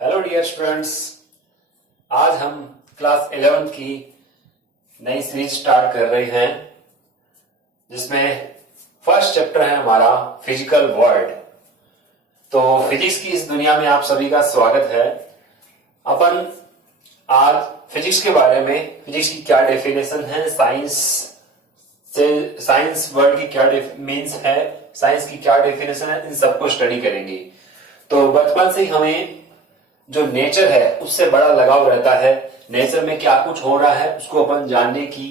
Hello dear students. आज हम class 11 की नई सीरीज स्टार्ट कर रहे हैं जिसमें फर्स्ट चैप्टर है हमारा फिजिकल वर्ल्ड। तो फिजिक्स की इस दुनिया में आप सभी का स्वागत है। अपन आज फिजिक्स के बारे में, फिजिक्स की क्या डेफिनेशन है, साइंस वर्ल्ड की क्या मीन्स है, साइंस की क्या डेफिनेशन है, इन सबको स्टडी करेंगे। तो बचपन से हमें जो नेचर है उससे बड़ा लगाव रहता है। नेचर में क्या कुछ हो रहा है उसको अपन जानने की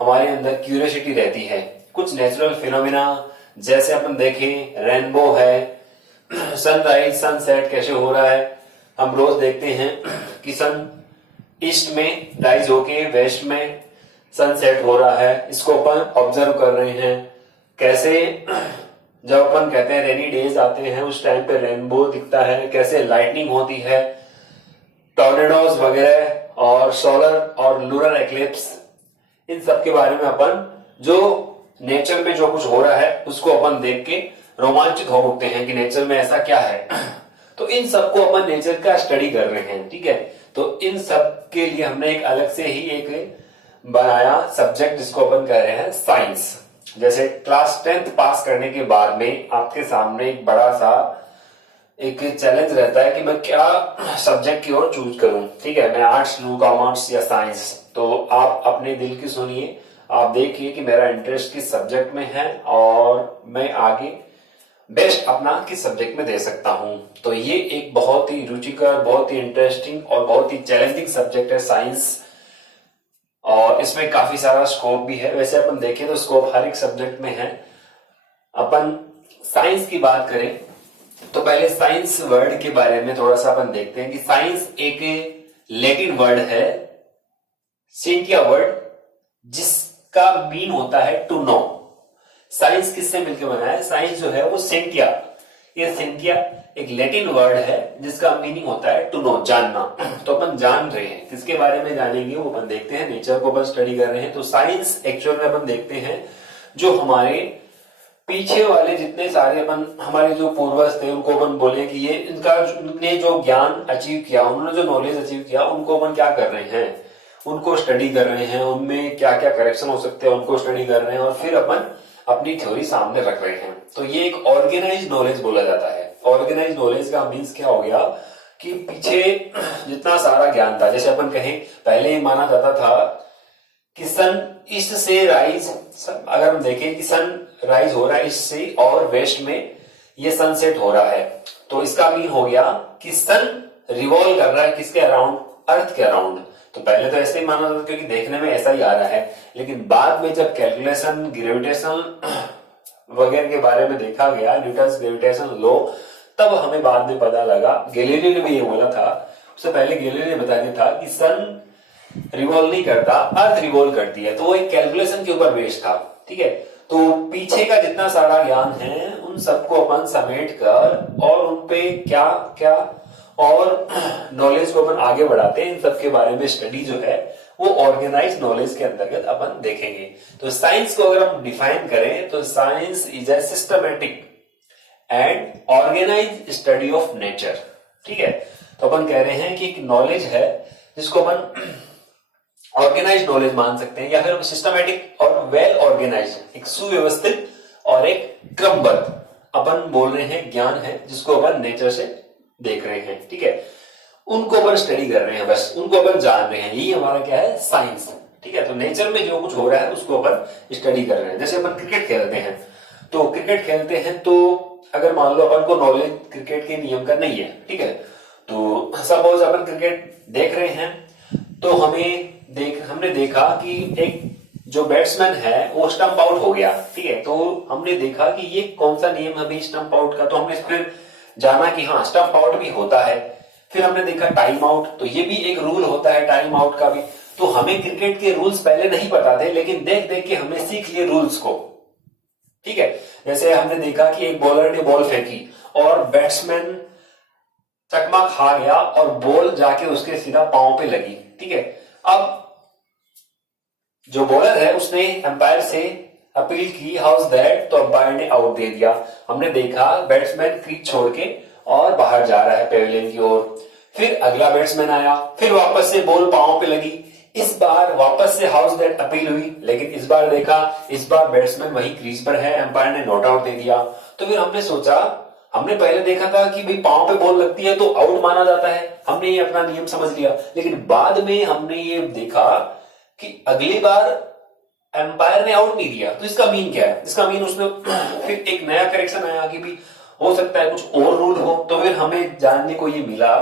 हमारे अंदर क्यूरियोसिटी रहती है। कुछ नेचुरल फिनोमिना जैसे अपन देखें रेनबो है, सनराइज सनसेट कैसे हो रहा है। हम रोज देखते हैं कि सन ईस्ट में राइज होके वेस्ट में सनसेट हो रहा है, इसको अपन ऑब्जर्व कर रहे हैं। कैसे जब अपन कहते हैं रेनी डेज आते हैं उस टाइम पे रेनबो दिखता है, कैसे लाइटनिंग होती है, टॉर्नेडोज वगैरह और सोलर और लूनर एक्लिप्स, इन सब के बारे में अपन जो नेचर में जो कुछ हो रहा है उसको अपन देख के रोमांचित हो उठते हैं कि नेचर में ऐसा क्या है। तो इन सबको अपन नेचर का स्टडी कर रहे हैं, ठीक है। तो इन सब के लिए हमने एक अलग से ही एक बनाया सब्जेक्ट जिसको अपन कह रहे हैं साइंस। जैसे क्लास 10th पास करने के बाद में आपके सामने एक बड़ा सा एक चैलेंज रहता है कि मैं क्या सब्जेक्ट की ओर चूज करूं, ठीक है। मैं आर्ट्स लूं, कॉमर्स या साइंस। तो आप अपने दिल की सुनिए, आप देखिए कि मेरा इंटरेस्ट किस सब्जेक्ट में है और मैं आगे बेस्ट अपना किस सब्जेक्ट में दे सकता हूं। तो ये एक बहुत ही रुचिकर, बहुत ही इंटरेस्टिंग और बहुत ही चैलेंजिंग सब्जेक्ट है साइंस, और इसमें काफी सारा स्कोप भी है। वैसे अपन देखें तो स्कोप हर एक सब्जेक्ट में है। अपन साइंस की बात करें तो पहले साइंस वर्ड के बारे में थोड़ा सा अपन देखते हैं कि साइंस एक लैटिन वर्ड है, सेंटिया वर्ड, जिसका मीन होता है टू नो। साइंस किससे मिलकर बना है? साइंस जो है वो सेंटिया, ये सेंटिया एक लैटिन वर्ड है जिसका मीनिंग होता है टू नो, जानना। तो अपन जान रहे हैं, किसके बारे में जानेंगे वो अपन देखते हैं। नेचर को अपन स्टडी कर रहे हैं। तो साइंस एक्चुअल में अपन देखते हैं जो हमारे पीछे वाले जितने सारे अपन हमारे जो पूर्वज थे उनको अपन बोले कि ये इनने जो ज्ञान अचीव किया, उन्होंने जो नॉलेज अचीव किया, उनको अपन क्या कर रहे हैं, उनको स्टडी कर रहे हैं। उनमें क्या क्या करेक्शन हो सकते हैं उनको स्टडी कर रहे हैं और फिर अपन अपनी थ्योरी सामने रख रहे हैं। तो ये एक ऑर्गेनाइज नॉलेज बोला जाता है। ऑर्गेनाइज नॉलेज का मीन्स क्या हो गया कि पीछे जितना सारा ज्ञान था, जैसे अपन कहें पहले माना जाता था कि सन ईस्ट से राइज, अगर हम देखें कि सन राइज हो रहा है ईस्ट से और वेस्ट में ये सनसेट हो रहा है, तो इसका मीन हो गया कि सन रिवॉल्व कर रहा है किसके अराउंड? अर्थ के अराउंड। तो पहले तो ऐसे ही माना जाता था क्योंकि देखने में ऐसा ही आ रहा है, लेकिन बाद में जब कैलकुलेशन, ग्रेविटेशन वगैरह के बारे में देखा गया, न्यूटन्स ग्रेविटेशन लॉ, तब हमें बाद में पता लगा, गैलीलियो ने भी ये बोला था, उससे पहले गैलीलियो ने बता दिया था कि सन रिवॉल्व नहीं करता, अर्थ रिवॉल्व करती है। तो वो एक कैलकुलेशन के ऊपर बेस्ड था, ठीक है। तो पीछे का जितना सारा ज्ञान है उन सबको अपन समेट कर और उनपे क्या क्या और नॉलेज को अपन आगे बढ़ाते हैं, इन सब के बारे में स्टडी जो है वो ऑर्गेनाइज नॉलेज के अंतर्गत अपन देखेंगे। तो साइंस को अगर हम डिफाइन करें तो science is a systematic and organise study of nature, ठीक है। तो अपन कह रहे हैं कि एक नॉलेज है जिसको अपन ऑर्गेनाइज नॉलेज मान सकते हैं, या फिर सिस्टमेटिक और वेल ऑर्गेनाइज, एक सुव्यवस्थित और एक क्रमबद्ध अपन बोल रहे हैं ज्ञान है जिसको अपन नेचर से देख रहे हैं, ठीक है। उनको अपन स्टडी कर रहे हैं, बस उनको अपन जान रहे हैं, यही हमारा क्या है? साइंस, ठीक है। तो नेचर में जो कुछ हो रहा है उसको अपन स्टडी कर रहे हैं। जैसे अपन क्रिकेट खेलते हैं, तो क्रिकेट खेलते हैं तो अगर मान लो अपन को नॉलेज क्रिकेट के नियम का नहीं है, ठीक है, तो सपोज अपन क्रिकेट देख रहे हैं तो हमने देखा कि एक जो बैट्समैन है वो स्टंप आउट हो गया, ठीक है। तो हमने देखा कि ये कौन सा नियम है स्टंप आउट का, तो हमने फिर जाना कि हाँ स्टंप आउट भी होता है। फिर हमने देखा टाइम आउट, तो ये भी एक रूल होता है टाइम आउट का भी। तो हमें क्रिकेट के रूल्स पहले नहीं पता थे, लेकिन देख देख के हमने सीख लिए रूल्स को, ठीक है। जैसे हमने देखा कि एक बॉलर ने बॉल फेंकी और बैट्समैन चकमा खा गया और बॉल जाके उसके सीधा पांव पे लगी, ठीक है। अब जो बॉलर है उसने अंपायर से अपील की, हाउस दैट, तो अंपायर ने आउट दे दिया। हमने देखा बैट्समैन क्रीज छोड़ के और बाहर जा रहा है पेविलियन की ओर। फिर अगला बैट्समैन आया, फिर वापस से बॉल पांव पे लगी, इस बार वापस से हाउस दैट अपील हुई, लेकिन इस बार देखा, इस बार बैट्समैन वही क्रीज पर है, एम्पायर ने नॉट आउट दे दिया। तो फिर हमने सोचा, हमने पहले देखा था कि भाई पांव पे बॉल लगती है तो आउट माना जाता है, हमने ये अपना नियम समझ लिया, लेकिन बाद में हमने ये देखा कि अगली बार एम्पायर ने आउट नहीं दिया, तो इसका मीन क्या है? इसका मीन उसमें फिर एक नया करेक्शन आया कि भी हो सकता है कुछ और रूल हो। तो फिर हमें जानने को ये मिला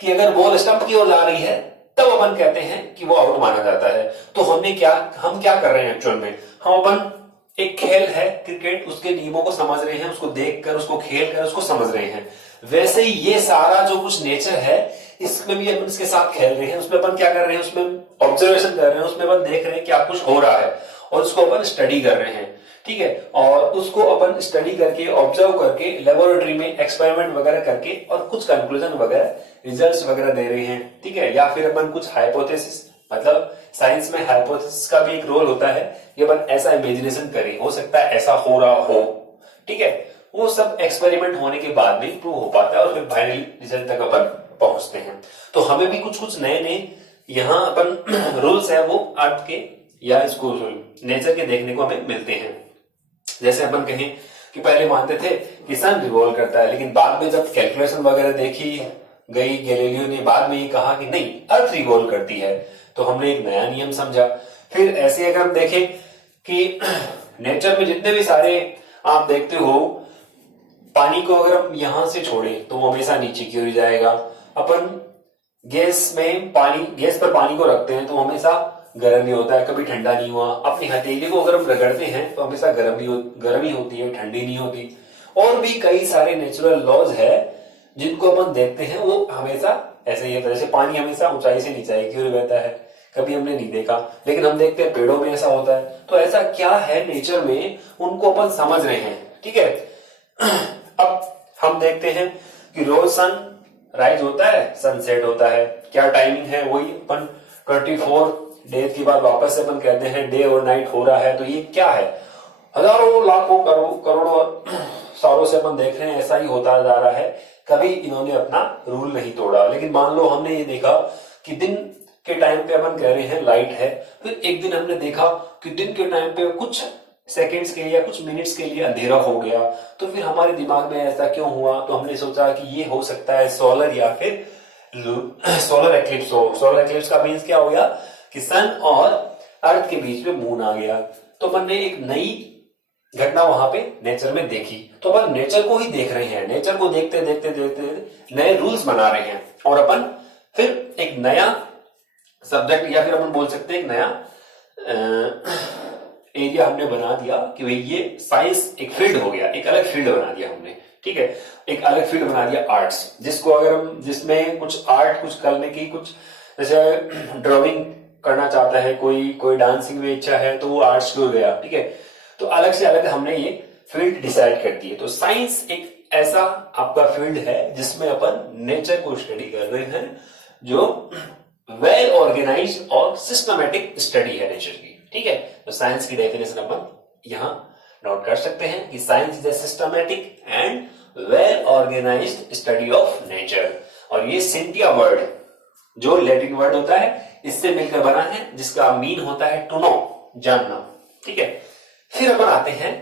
कि अगर बॉल स्टंप की ओर जा रही है तब अपन कहते हैं कि वो आउट माना जाता है। तो हम क्या कर रहे हैं एक्चुअल में, हम अपन एक खेल है क्रिकेट, उसके नियमों को समझ रहे हैं, उसको देखकर, उसको खेल कर उसको समझ रहे हैं। वैसे ही ये सारा जो कुछ नेचर है, इसमें भी अपन इसके साथ खेल रहे हैं, उसमें अपन क्या कर रहे हैं, उसमें ऑब्जर्वेशन कर रहे हैं, उसमें अपन देख रहे हैं क्या कुछ हो रहा है और उसको अपन स्टडी कर रहे हैं, ठीक है। और उसको अपन स्टडी करके, ऑब्जर्व करके, लेबोरेटरी में एक्सपेरिमेंट वगैरह करके और कुछ कंक्लूजन वगैरह, रिजल्ट्स वगैरह दे रहे हैं, ठीक है। या फिर अपन कुछ हाइपोथेसिस, मतलब साइंस में हाइपोथेसिस का भी एक रोल होता है, ये अपन ऐसा इमेजिनेशन करें, हो सकता है ऐसा हो रहा हो, ठीक है। वो सब एक्सपेरिमेंट होने के बाद में प्रूव हो पाता है और फिर फाइनल रिजल्ट तक अपन पहुंचते हैं। तो हमें भी कुछ कुछ नए नए यहाँ अपन रूल्स है वो अर्थ के या इसको नेचर के देखने को हमें मिलते हैं। जैसे अपन कहें कि पहले मानते थे कि सन रिवॉल्व करता है, लेकिन बाद में जब कैलकुलेशन वगैरह देखी गई, गैलीलियो ने बाद में ये कहा कि नहीं, अर्थ रिवॉल्व करती है, तो हमने एक नया नियम समझा। फिर ऐसे अगर हम देखें कि नेचर में जितने भी सारे आप देखते हो, पानी को अगर हम यहां से छोड़े तो वो हमेशा नीचे की ओर जाएगा। अपन गैस पर पानी को रखते हैं तो हमेशा गर्म ही होता है, कभी ठंडा नहीं हुआ। अपनी हथेली को अगर हम रगड़ते हैं तो हमेशा गर्म ही होती है, ठंडी नहीं होती। और भी कई सारे नेचुरल लॉज है जिनको अपन देखते हैं, वो हमेशा ऐसे ही होता है। जैसे पानी हमेशा ऊंचाई से नीचाई की ओर बहता है, कभी हमने नहीं देखा, लेकिन हम देखते हैं पेड़ों में ऐसा होता है। तो ऐसा क्या है नेचर में, उनको अपन समझ रहे हैं, ठीक है। अब हम देखते हैं कि रोज सन राइज होता है, सनसेट होता है, क्या टाइमिंग है, वही अपन 24 डेज के बाद वापस से अपन कहते हैं डे और नाइट हो रहा है। तो ये क्या है, हजारों लाखों करोड़ों सालों से अपन देख रहे हैं ऐसा ही होता जा रहा है, कभी इन्होंने अपना रूल नहीं तोड़ा। लेकिन मान लो हमने ये देखा कि दिन के टाइम पे अपन कह रहे हैं लाइट है, फिर एक दिन हमने देखा कि दिन के टाइम पे कुछ सेकंड्स के लिए या कुछ मिनट्स के लिए अंधेरा हो गया, तो फिर हमारे दिमाग में ऐसा क्यों हुआ? तो हमने सोचा कि ये हो सकता है सोलर या फिर सोलर एक्लिप्स हो। सोलर एक्लिप्स का मीन्स क्या हो गया कि सन और अर्थ के बीच में मून आ गया। तो अपन ने एक नई घटना वहां पे नेचर में देखी। तो अपन नेचर को ही देख रहे हैं, नेचर को देखते देखते देखते नए रूल्स बना रहे हैं, और अपन फिर एक नया सब्जेक्ट या फिर अपन बोल सकते हैं एक नया एरिया हमने बना दिया कि भाई ये साइंस एक फील्ड हो गया, एक अलग फील्ड बना दिया हमने, ठीक है। एक अलग फील्ड बना दिया आर्ट्स, जिसको अगर हम जिसमें कुछ आर्ट कुछ करने की, कुछ जैसे ड्राइंग करना चाहता है कोई डांसिंग में इच्छा है तो वो आर्ट्स की ओर गया, ठीक है। तो अलग से अलग हमने ये फील्ड डिसाइड कर दी है। तो साइंस एक ऐसा आपका फील्ड है जिसमें अपन नेचर को स्टडी कर रहे हैं, जो वेल ऑर्गेनाइज्ड और सिस्टमेटिक स्टडी है नेचर की, ठीक है। तो साइंस की डेफिनेशन अपन यहां नोट कर सकते हैं कि science is a systematic and well organised study of nature. और ये सिंटिया वर्ड जो लैटिन वर्ड होता है इससे मिलकर बना है, जिसका मीन होता है टू नो, जानना, ठीक है। फिर अपन आते हैं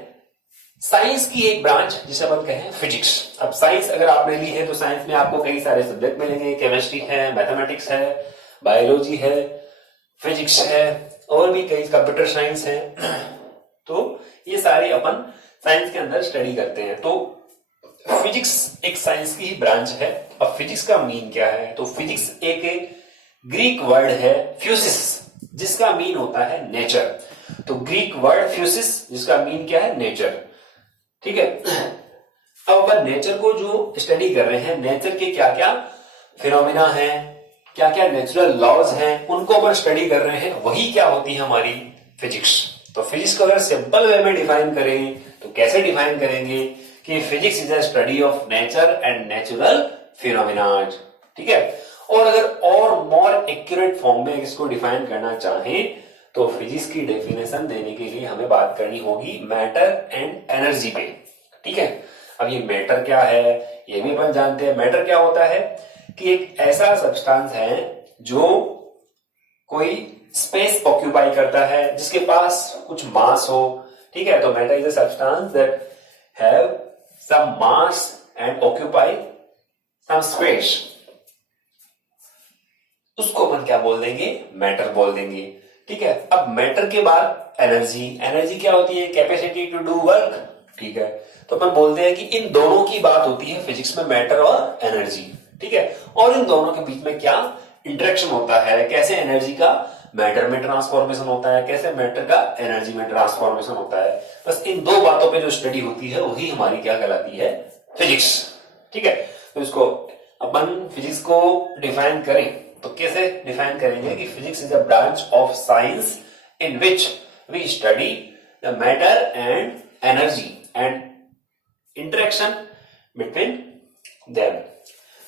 साइंस की एक ब्रांच जिसे अपन कहें फिजिक्स। अब साइंस अगर आपने ली है तो साइंस में आपको कई सारे सब्जेक्ट मिलेंगे, केमिस्ट्री है, मैथमेटिक्स है, बायोलॉजी है, फिजिक्स है, और भी कई कंप्यूटर साइंस है। तो ये सारे अपन साइंस के अंदर स्टडी करते हैं। तो फिजिक्स एक साइंस की ही ब्रांच है। अब फिजिक्स का मीन क्या है? तो फिजिक्स एक ग्रीक वर्ड है फ्यूसिस, जिसका मीन होता है नेचर। तो ग्रीक वर्ड फ्यूसिस जिसका मीन क्या है? नेचर, ठीक है। अब अपन नेचर को जो स्टडी कर रहे हैं, नेचर के क्या क्या फिनोमिना है, क्या क्या नेचुरल लॉज हैं, उनको अपन स्टडी कर रहे हैं, वही क्या होती है हमारी फिजिक्स। तो फिजिक्स को अगर सिंपल वे में डिफाइन करें तो कैसे डिफाइन करेंगे कि physics is a study of nature and natural phenomena, ठीक है। और अगर और मोर एक्यूरेट फॉर्म में इसको डिफाइन करना चाहें तो फिजिक्स की डेफिनेशन देने के लिए हमें बात करनी होगी मैटर एंड एनर्जी पे, ठीक है। अब ये मैटर क्या है ये भी अपन जानते हैं। मैटर क्या होता है कि एक ऐसा सब्सटेंस है जो कोई स्पेस ऑक्यूपाई करता है, जिसके पास कुछ मास हो, ठीक है। तो matter is a substance that have some mass and occupy some space, उसको अपन क्या बोल देंगे, मैटर बोल देंगे, ठीक है। अब मैटर के बाद एनर्जी, एनर्जी क्या होती है, कैपेसिटी टू डू वर्क, ठीक है। तो अपन बोलते हैं कि इन दोनों की बात होती है फिजिक्स में, मैटर और एनर्जी, ठीक है। और इन दोनों के बीच में क्या इंटरेक्शन होता है, कैसे एनर्जी का मैटर में ट्रांसफॉर्मेशन होता है, कैसे मैटर का एनर्जी में ट्रांसफॉर्मेशन होता है। बस इन दो बातों पे जो स्टडी होती है वही हमारी क्या कहलाती है, फिजिक्स, ठीक है। तो इसको अपन फिजिक्स को डिफाइन करें तो कैसे डिफाइन करेंगे कि physics is a branch of science in which we study the matter and energy and interaction between them.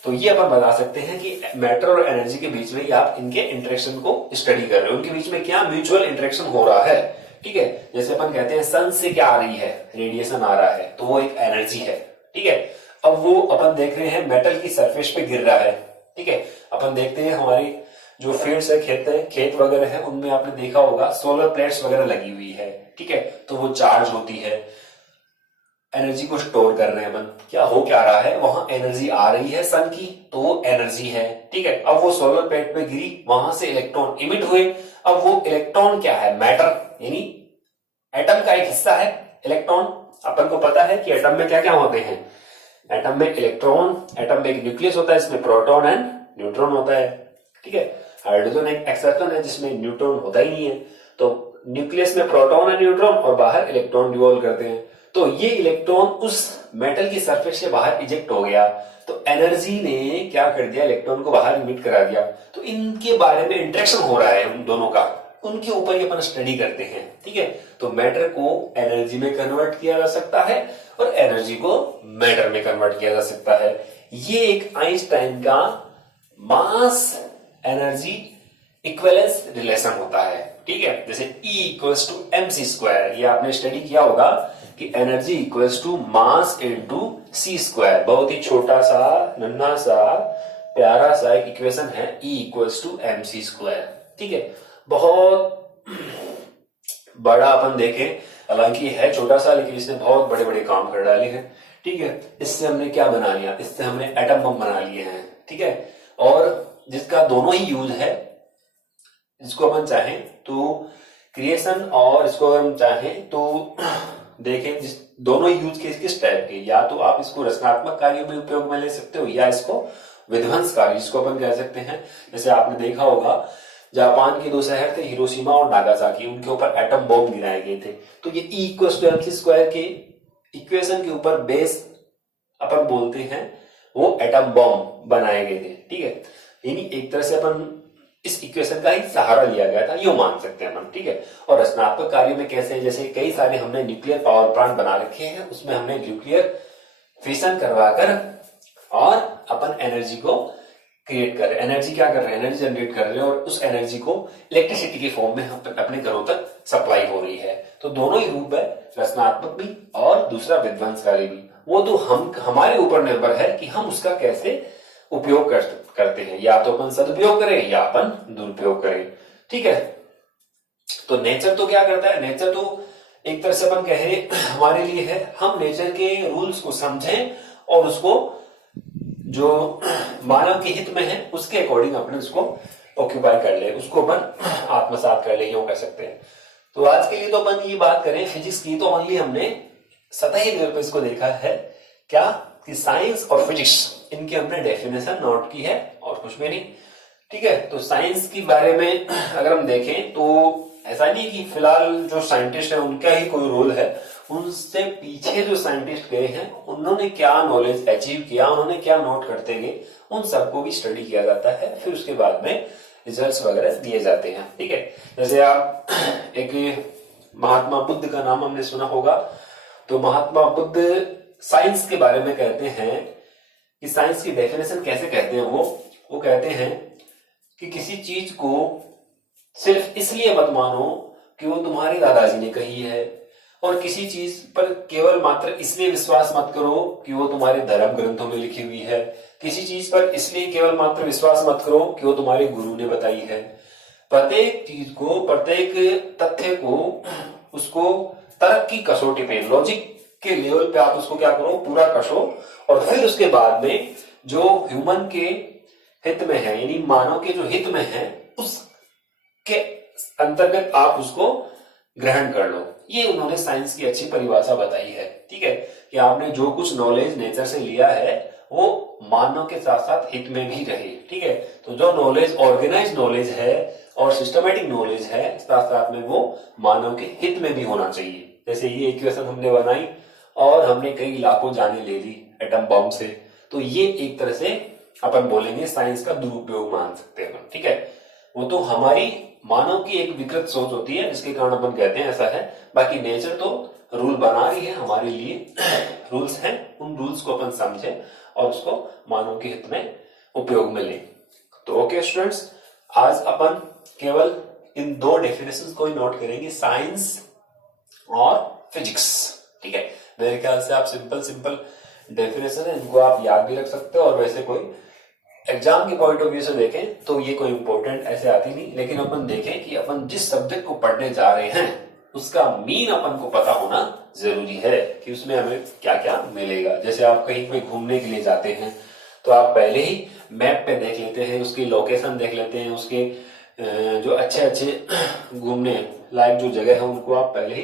तो ये अपन बता सकते हैं कि मैटर और एनर्जी के बीच में आप इनके इंटरेक्शन को स्टडी कर रहे हो, उनके बीच में क्या म्यूचुअल इंटरेक्शन हो रहा है, ठीक है। जैसे अपन कहते हैं सन से क्या आ रही है, रेडिएशन आ रहा है, तो वो एक एनर्जी है, ठीक है। अब वो अपन देख रहे हैं मेटल की सरफेस पे गिर रहा है, ठीक है। अपन देखते हैं हमारी जो फील्ड्स है, खेत वगैरह है, उनमें आपने देखा होगा सोलर प्लेट्स वगैरह लगी हुई है, ठीक है। तो वो चार्ज होती है, एनर्जी को स्टोर कर रहे हैं अपन। क्या हो क्या रहा है, वहां एनर्जी आ रही है सन की, तो वो एनर्जी है, ठीक है। अब वो सोलर प्लेट पे गिरी, वहां से इलेक्ट्रॉन इमिट हुए। अब वो इलेक्ट्रॉन क्या है, मैटर, यानी एटम का एक हिस्सा है इलेक्ट्रॉन। अपन को पता है कि एटम में क्या क्या होते हैं, एटम में इलेक्ट्रॉन, एटम में एक न्यूक्लियस होता है, इसमें प्रोटॉन एंड न्यूट्रॉन होता है, ठीक है। हाइड्रोजन एक एक्सेप्शन है जिसमें न्यूट्रॉन होता ही नहीं है। तो न्यूक्लियस में प्रोटॉन और न्यूट्रॉन और बाहर इलेक्ट्रॉन डिवॉल्व करते हैं। तो ये इलेक्ट्रॉन उस मेटल की सरफेस से बाहर इजेक्ट हो गया, तो एनर्जी ने क्या कर दिया, इलेक्ट्रॉन को बाहर इमिट करा दिया। तो इनके बारे में इंटरेक्शन हो रहा है उन दोनों का, उनके ऊपर ही अपन स्टडी करते हैं, ठीक है। तो मैटर को एनर्जी में कन्वर्ट किया जा सकता है और एनर्जी को मैटर में कन्वर्ट किया जा सकता है। ये एक आइंस्टाइन का मास एनर्जी इक्विवेलेंस रिलेशन होता है, ठीक है। जैसे E equals to mc square, ये आपने स्टडी किया होगा कि energy equals to mass into c square. बहुत ही छोटा सा, नन्हा सा, प्यारा सा एक इक्वेशन है, E equals to mc square, ठीक है। बहुत बड़ा अपन देखें, हालांकि है छोटा सा, लेकिन इसने बहुत बड़े बड़े काम कर डाले हैं, ठीक है। इससे हमने क्या बना लिया, इससे हमने एटम बम बना लिए हैं, ठीक है। और जिसका दोनों ही यूज है, इसको अपन चाहें तो क्रिएशन और इसको हम चाहें तो देखें, जिस दोनों ही यूज केस किस टाइप के, या तो आप इसको रचनात्मक कार्यों में उपयोग में ले सकते हो या इसको विध्वंसकारी, जिसको अपन कह सकते हैं। जैसे आपने देखा होगा जापान के दो शहर थे, हिरोशिमा और नागासाकी, उनके ऊपर एटम बॉम्ब गिराए गए थे। तो ये E equals to mc square के इक्वेशन के ऊपर बेस अपन बोलते हैं, वो एटम बॉम्ब बनाए गए थे, ठीक है। यानी एक तरह से अपन इस इक्वेशन का ही सहारा लिया गया था, यो मान सकते हैं हम, ठीक है। और रचनात्मक कार्य में कैसे, जैसे कई सारे हमने न्यूक्लियर पावर प्लांट बना रखे हैं, उसमें हमने न्यूक्लियर फिशन करवाकर और अपन एनर्जी को क्रिएट कर रहे, एनर्जी क्या कर रहे हैं, एनर्जी जनरेट कर रहे हैं, और उस एनर्जी को इलेक्ट्रिसिटी के फॉर्म में अपने घरों तक सप्लाई हो रही है। तो दोनों ही रूप है, रचनात्मक भी और दूसरा विध्वंसकारी भी। वो तो हम हमारे ऊपर निर्भर है कि हम उसका कैसे उपयोग करते हैं, या तो अपन सदुपयोग करें या अपन दुरुपयोग करें, ठीक है। तो नेचर तो क्या करता है, नेचर तो एक तरह से अपन कहे हमारे लिए है, हम नेचर के रूल्स को समझें और उसको जो मानव के हित में है उसके अकॉर्डिंग अपन उसको ऑक्यूपाई कर ले, उसको अपन आत्मसात कर ले, यूं कह सकते हैं। तो आज के लिए तो अपन ये बात करें फिजिक्स की, तो ओनली हमने सतही लेवल पर इसको देखा है क्या कि साइंस और फिजिक्स, इनकी हमने डेफिनेशन नोट की है और कुछ भी नहीं, ठीक है। तो साइंस के बारे में अगर हम देखें तो ऐसा नहीं कि फिलहाल जो साइंटिस्ट है उनका ही कोई रोल है, उनसे पीछे जो साइंटिस्ट गए हैं उन्होंने क्या नॉलेज अचीव किया, उन्होंने क्या नोट करते गए, उन सबको भी स्टडी किया जाता है। फिर उसके बाद में रिजल्ट्स वगैरह दिए जाते हैं, ठीक है। जैसे आप एक महात्मा बुद्ध का नाम हमने सुना होगा, तो महात्मा बुद्ध साइंस के बारे में कहते हैं कि साइंस की डेफिनेशन कैसे कहते हैं, वो कहते हैं कि किसी चीज को सिर्फ इसलिए मत मानो कि वो तुम्हारे दादाजी ने कही है, और किसी चीज पर केवल मात्र इसलिए विश्वास मत करो कि वो तुम्हारे धर्म ग्रंथों में लिखी हुई है। किसी चीज पर इसलिए केवल मात्र विश्वास मत करो कि वो तुम्हारे गुरु ने बताई है। प्रत्येक चीज को, प्रत्येक तथ्य को, उसको तर्क की कसौटी पे, लॉजिक के लेवल पे आप उसको क्या करो, पूरा कसो, और फिर उसके बाद में जो ह्यूमन के हित में है, यानी मानव के जो हित में है, उसके अंतर्गत आप उसको ग्रहण कर लो। ये उन्होंने साइंस की अच्छी परिभाषा बताई है। ठीक है, कि आपने जो कुछ नॉलेज नेचर से लिया है वो मानव के साथ साथ हित में भी रहे। ठीक है, तो जो नॉलेज ऑर्गेनाइज नॉलेज है और सिस्टमेटिक नॉलेज है, साथ साथ में वो मानव के हित में भी होना चाहिए। जैसे ये इक्वेशन हमने बनाई और हमने कई लाखों जाने ले ली एटम बम से, तो ये एक तरह से अपन बोलेंगे साइंस का दुरुपयोग मान सकते हैं। ठीक है, वो तो हमारी मानव की एक विकृत सोच होती है, जिसके कारण अपन कहते हैं ऐसा है। बाकी नेचर तो रूल बना रही है हमारे लिए, रूल्स हैं, उन रूल्स को अपन समझे और उसको मानव के हित में उपयोग में लें। तो ओके स्टूडेंट्स, आज अपन केवल इन दो डेफिनेशंस को ही नोट करेंगे, साइंस और फिजिक्स। ठीक है, मेरे ख्याल से आप सिंपल डेफिनेशन है, इनको आप याद भी रख सकते हो, और वैसे कोई एग्जाम के पॉइंट ऑफ व्यू से देखें तो ये कोई इंपॉर्टेंट ऐसे आती नहीं, लेकिन अपन देखें कि अपन जिस सब्जेक्ट को पढ़ने जा रहे हैं उसका मीन अपन को पता होना जरूरी है, कि उसमें हमें क्या क्या मिलेगा। जैसे आप कहीं पे घूमने के लिए जाते हैं तो आप पहले ही मैप पे देख लेते हैं, उसकी लोकेशन देख लेते हैं, उसके जो अच्छे घूमने लायक जो जगह है उनको आप पहले ही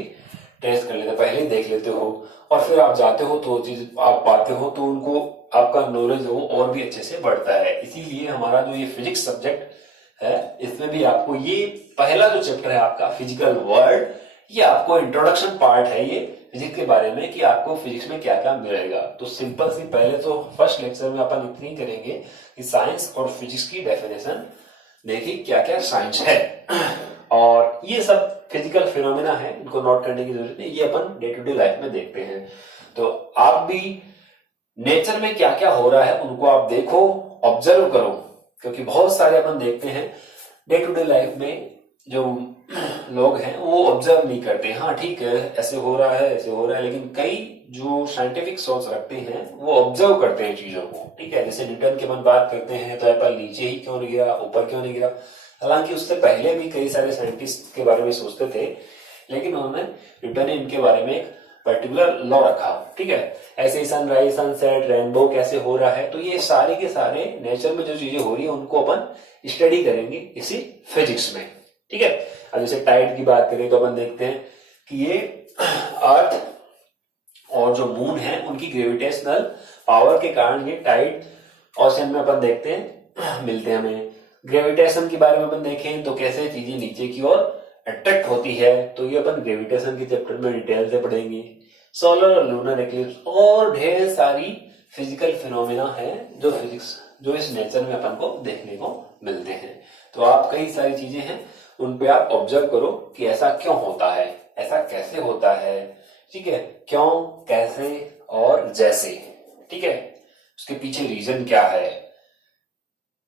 टेस्ट कर लेते हैं, पहले ही देख लेते हो, और फिर आप जाते हो तो चीज आप पाते हो, तो उनको आपका नॉलेज हो और भी अच्छे से बढ़ता है। इसीलिए हमारा जो ये फिजिक्स सब्जेक्ट है, इसमें भी आपको ये पहला जो चैप्टर है आपका फिजिकल वर्ल्ड, ये आपको इंट्रोडक्शन पार्ट है ये फिजिक्स के बारे में, कि आपको फिजिक्स में क्या क्या मिलेगा। तो सिंपल सी पहले तो फर्स्ट लेक्चर में अपन इतनी करेंगे कि साइंस और फिजिक्स की डेफिनेशन देखिए क्या क्या साइंस है, और ये सब फिजिकल फिनोमेना है, इनको नोट करने की जरूरत नहीं, ये अपन डे टू डे लाइफ में देखते हैं। तो आप भी नेचर में क्या क्या हो रहा है उनको आप देखो, ऑब्जर्व करो, क्योंकि बहुत सारे अपन देखते हैं डे टू डे लाइफ में जो लोग हैं वो ऑब्जर्व नहीं करते। हाँ ठीक है, ऐसे हो रहा है, ऐसे हो रहा है, लेकिन कई जो साइंटिफिक सोच रखते हैं वो ऑब्जर्व करते हैं चीजों को। ठीक है, जैसे न्यूटन की अपन बात करते हैं तो एप्पल नीचे ही क्यों नहीं गिरा, ऊपर क्यों नहीं गिरा। हालांकि उससे पहले भी कई सारे साइंटिस्ट के बारे में सोचते थे, लेकिन उन्होंने न्यूटन ने इनके बारे में एक पर्टिकुलर लॉ रखा। ठीक है, ऐसे ही सनराइज सनसेट रेनबो कैसे हो रहा है, तो ये सारे के सारे नेचर में जो चीजें हो रही है उनको अपन स्टडी करेंगे इसी फिजिक्स में। ठीक है, अब जैसे टाइड की बात करें तो अपन देखते हैं कि ये अर्थ और जो मून है उनकी ग्रेविटेशनल पावर के कारण ये टाइड ओशन में अपन देखते हैं मिलते हैं हमें। ग्रेविटेशन के बारे में अपन देखें तो कैसे चीजें नीचे की ओर अट्रैक्ट होती है, तो ये अपन ग्रेविटेशन के चैप्टर में डिटेल से पढ़ेंगे। सोलर और लूनर एक्लिप्स और ढेर सारी फिजिकल फिनोमेना है जो फिजिक्स जो इस नेचर में अपन को देखने को मिलते हैं। तो आप कई सारी चीजें हैं उन पे आप ऑब्जर्व करो कि ऐसा क्यों होता है, ऐसा कैसे होता है। ठीक है, क्यों, कैसे और जैसे। ठीक है, उसके पीछे रीजन क्या है,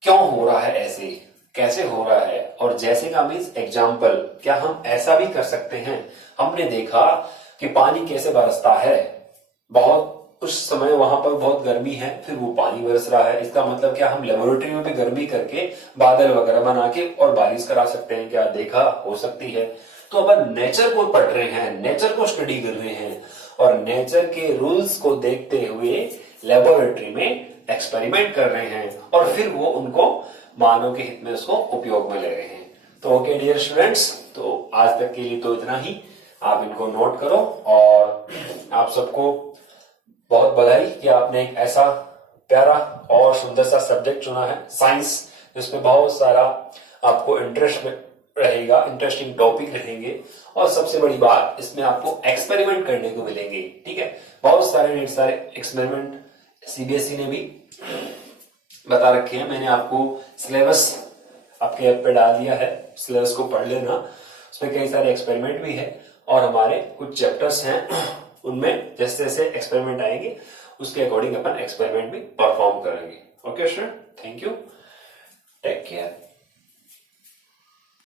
क्यों हो रहा है ऐसे, कैसे हो रहा है, और जैसे का मीन्स एग्जाम्पल, क्या हम ऐसा भी कर सकते हैं। हमने देखा कि पानी कैसे बरसता है, बहुत उस समय वहां पर बहुत गर्मी है, फिर वो पानी बरस रहा है, इसका मतलब क्या हम लेबोरेटरी में भी गर्मी करके बादल वगैरह बना के और बारिश करा सकते हैं क्या, देखा, हो सकती है। तो अपन नेचर को पढ़ रहे हैं, नेचर को स्टडी कर रहे हैं, और नेचर के रूल्स को देखते हुए लेबोरेटरी में एक्सपेरिमेंट कर रहे हैं, और फिर वो उनको मानव के हित में उसको उपयोग में ले रहे हैं। तो ओके डियर स्टूडेंट्स, तो आज तक के लिए तो इतना ही, आप इनको नोट करो, और आप सबको बहुत बधाई कि आपने एक ऐसा प्यारा और सुंदर सा सब्जेक्ट चुना है साइंस, जिसमें बहुत सारा आपको इंटरेस्ट रहेगा, इंटरेस्टिंग टॉपिक रहेंगे, और सबसे बड़ी बात इसमें आपको एक्सपेरिमेंट करने को मिलेंगे। ठीक है, बहुत सारे एक्सपेरिमेंट सीबीएसई ने भी बता रखे हैं, मैंने आपको सिलेबस आपके ऐप पे डाल दिया है, सिलेबस को पढ़ लेना, उसमें कई सारे एक्सपेरिमेंट भी है, और हमारे कुछ चैप्टर्स हैं उनमें जैसे जैसे एक्सपेरिमेंट आएंगे उसके अकॉर्डिंग अपन एक्सपेरिमेंट भी परफॉर्म करेंगे। Okay student, thank you, take care.